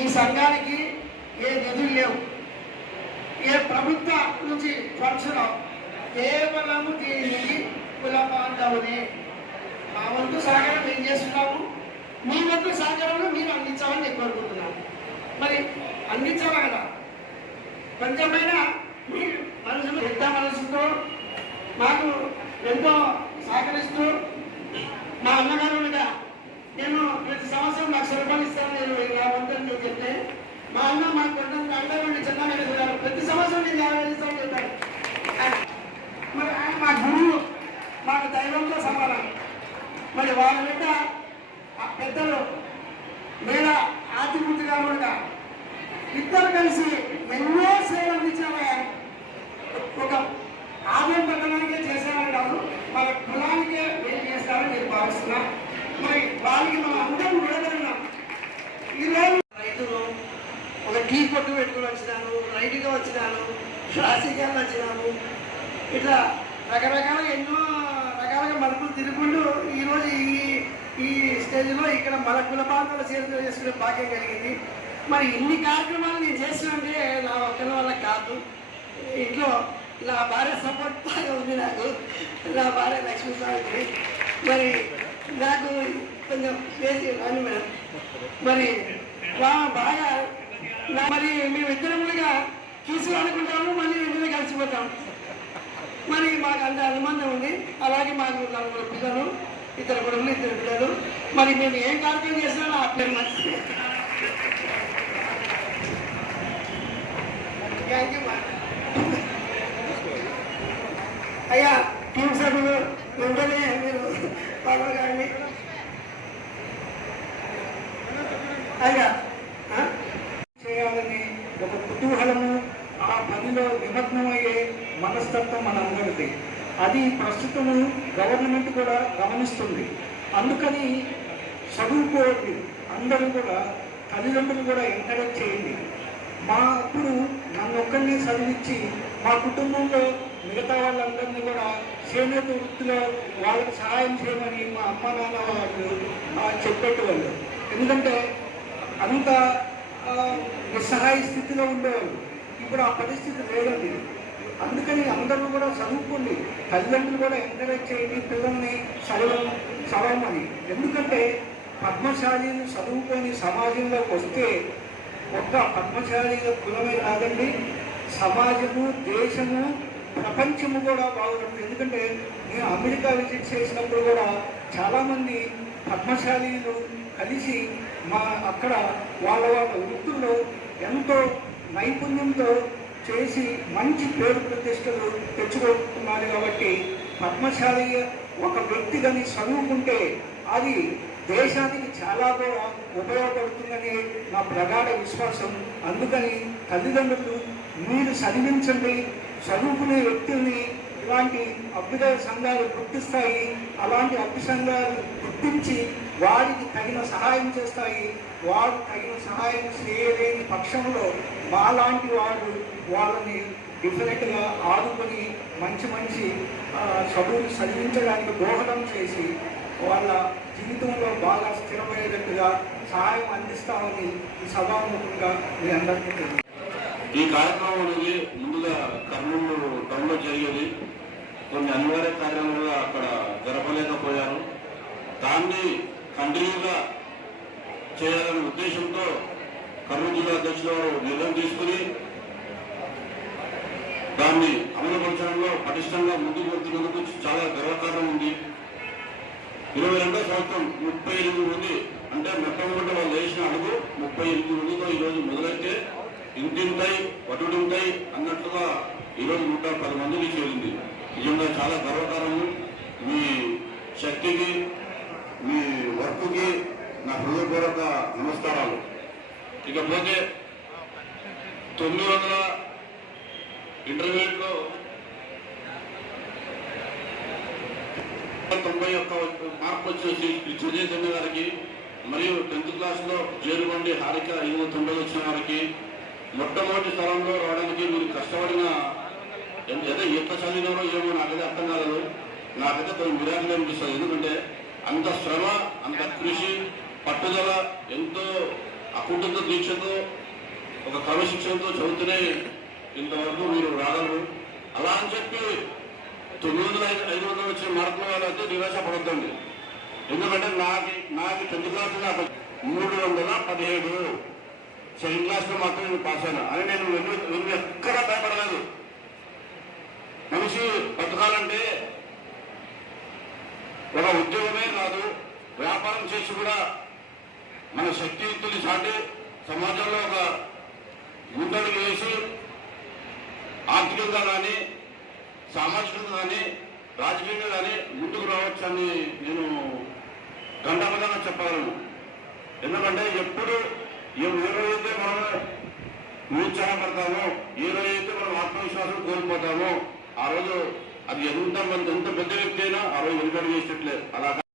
ఈ సంఘానికి ఏ నిధులు లేవు. ఏ ప్రభుత్వ నుంచి ఫండ్స్ రావు కేవలము దీనికి కుల బాంధవుని మా వంతు సహకారం మేము చేస్తున్నాము? మీ వంతు సహకారంలో మీరు అందించాలని నేను కోరుకుంటున్నాను. మరి అందించాలి కదా కొంచెమైనా మీ మనసులో పెద్ద మనసుతో మాకు ఎంతో సహకరిస్తూ మా అమ్మగారు మీద నేను ప్రతి సంవత్సరం లక్ష రూపాయలు ఇస్తాను నేను ఇలా వంతని చెప్తే మా అన్న మా కొండ అండగా చిన్న ప్రతి సంవత్సరం నేను యాభై ఇస్తాను చెప్పాను మరి ఆయన మా గురువు మాకు దైవంతో సమానం. మరి వాళ్ళ బిడ్డ ఆ పెద్దలు మేడ ఆదిమూర్తి కాకుండా ఇద్దరు కలిసి ఎన్నో సేవలు అందించామయ్య ఒక ఆదాయం పెట్టడానికే చేశారని కాదు మన కులానికే ఏం చేస్తారని నేను భావిస్తున్నాను మరి వాళ్ళకి మనం అందరం నిలబడినాం. ఈరోజు రైతులు ఒక టీ కొట్టు పెట్టుకుని వచ్చినాను రైతుగా వచ్చినాను రాజకీయాలు వచ్చినాను ఇట్లా రకరకాల ఎన్నో రకాలుగా మలుపులు తిరుగుంటూ ఈరోజు ఈ ఈ స్టేజ్లో ఇక్కడ మన కుల బాధలు చేరుతూ చేసుకునే భాగ్యం కలిగింది. మరి ఇన్ని కార్యక్రమాలు నేను చేస్తుంటే నా ఒక్కరి వల్ల కాదు. ఇంట్లో నా భార్య సపోర్ట్ బాగా ఉంది నాకు. నా భార్య లక్ష్మీ సావిత్రి మరి నాకు కొంచెం చేసి రాను మేడం. మరి మా బాగా మరి మేము ఇద్దరములుగా చూసుకోనుకుంటాము మళ్ళీ వెంటనే కలిసిపోతాము. మరి మాకు అంత అనుబంధం ఉంది. అలాగే మాకు నలుగురు పిల్లలు ఇద్దరు కొడుకులు ఇద్దరు పిల్లలు. మరి మేము ఏం కార్యక్రమం చేసినా నా పేరు మంచిది అయ్యా టీం సభ్యులు వెంటనే మీరు. బాబా గారిని. అయ్యా చేయాలని ఒక కుతూహలము ఆ పనిలో నిమగ్నమయ్యే మనస్తత్వం మనందరిది. అది ప్రస్తుతము గవర్నమెంట్ కూడా గమనిస్తుంది. అందుకని చదువుకోండి. అందరూ కూడా తల్లిదండ్రులు కూడా ఎంకరేజ్ చేయండి. మా అప్పుడు నన్ను ఒక్కరిని చదివించి మా కుటుంబంలో మిగతా వాళ్ళందరినీ కూడా చేనేత వృత్తిలో వాళ్ళకి సహాయం చేయమని మా అమ్మ నాన్న వాళ్ళు చెప్పేటవాళ్ళు ఎందుకంటే అంత నిస్సహాయ స్థితిలో ఉండేవాళ్ళు. ఇప్పుడు ఆ పరిస్థితి లేదండి. అందుకని అందరూ కూడా చదువుకోండి. తల్లిదండ్రులు కూడా ఎంకరేజ్ చేయండి. పిల్లల్ని చదవం చదవమని. ఎందుకంటే పద్మశాలీలు చదువుకొని సమాజంలోకి వస్తే ఒక్క పద్మశాలీల కులమే కాదండి సమాజము దేశము ప్రపంచము కూడా బాగుంటుంది ఎందుకంటే నేను అమెరికా విజిట్ చేసినప్పుడు కూడా చాలామంది పద్మశాలీలు కలిసి మా అక్కడ వాళ్ళ వాళ్ళ వృత్తుల్లో ఎంతో నైపుణ్యంతో చేసి మంచి పేరు ప్రతిష్టలు తెచ్చుకుంటున్నారు కాబట్టి పద్మశాలి ఒక వ్యక్తి కానీ చదువుకుంటే అది దేశానికి చాలా కూడా ఉపయోగపడుతుందని నా ప్రగాఢ విశ్వాసం. అందుకని తల్లిదండ్రులు మీరు చదివించండి. చదువుకునే వ్యక్తుల్ని ఇలాంటి అభ్యుదయ సంఘాలు గుర్తిస్తాయి. అలాంటి అభ్యు సంఘాలు గుర్తించి వారికి తగిన సహాయం చేస్తాయి. వారు తగిన సహాయం చేయలేని పక్షంలో మాలాంటి వారు వాళ్ళని డిఫరెంట్గా ఆదుకొని మంచి మంచి చదువులు చదివించడానికి దోహదం చేసి వాళ్ళ జీవితంలో బాగా స్థిరమయ్యేటట్టుగా సహాయం అందిస్తామని ఈ సభాముఖంగా మీ అందరికీ తెలియదు ఈ కార్యక్రమం అనేది ముందుగా కర్నూలు టౌన్లో జరిగేది. కొన్ని అనివార్య కార్యక్రమాలు అక్కడ జరపలేకపోయాను దాన్ని కంటిన్యూగా చేయాలనే ఉద్దేశంతో కర్నూలు జిల్లా అధ్యక్షులు వారు నిర్ణయం తీసుకుని దాన్ని అమలుపరచడంలో పటిష్టంగా ముందుకు వెళ్తున్నందుకు చాలా గర్వకారణం ఉంది. ఇరవై రెండో సంవత్సరం ముప్పై ఎనిమిది మంది అంటే మొట్టమొదటి వాళ్ళు వేసిన అడుగు ముప్పై ఎనిమిది మందితో ఈరోజు మొదలైతే ఇంటింటాయి వటుడింటై అన్నట్లుగా ఈరోజు నూట పది మందికి చేరింది. నిజంగా చాలా గర్వకారము మీ శక్తికి మీ వర్క్కి నా హృదయపూర్వక నమస్కారాలు. ఇకపోతే తొమ్మిది వందల ఇంటర్మీడియట్లో తొంభై ఒక్క మార్క్ వచ్చిన శ్రీ సుజయ్ గారికి మరియు టెన్త్ క్లాస్లో జేరుబండి హారిక ఐదు తొంభై వచ్చిన వారికి మొట్టమొదటి స్థలంలో రావడానికి మీరు కష్టపడిన ఏదో ఎంత చదివినారో ఏమో నాకైతే అర్థం కాలేదు. నాకైతే కొన్ని విరాటంగా అనిపిస్తుంది. ఎందుకంటే అంత శ్రమ అంత కృషి పట్టుదల ఎంతో అకుంఠిత దీక్షతో ఒక క్రమశిక్షణతో చదువుతూనే ఇంతవరకు మీరు రాగలరు. అలా అని చెప్పి తొమ్మిది వందల ఐదు వందలు వచ్చిన మార్కుల వల్ల అయితే ఎందుకంటే నాకు నాకు టెన్త్ క్లాస్ నాకు మూడు వందల పదిహేడు. సెకండ్ క్లాస్లో మాత్రం నేను పాస్ అయినా. అని నేను నువ్వు ఎక్కడా భయపడలేదు. మనిషి బతకాలంటే ఒక ఉద్యోగమే కాదు వ్యాపారం చేసి కూడా మన శక్తియుక్తులు చాటి సమాజంలో ఒక ముందడుగు వేసి ఆర్థికంగా కానీ సామాజికంగా కానీ రాజకీయంగా కానీ ముందుకు రావచ్చని నేను గంటపదంగా చెప్పగలను. ఎందుకంటే ఎప్పుడు ఎవరైతే మనం నిరుత్సాహపడతామో ఏ రోజైతే మనం ఆత్మవిశ్వాసం కోల్పోతామో ఆ రోజు అది ఎంత మంది ఎంత పెద్ద వ్యక్తి అయినా ఆ రోజు వెనుకడు చేసేట్లే అలా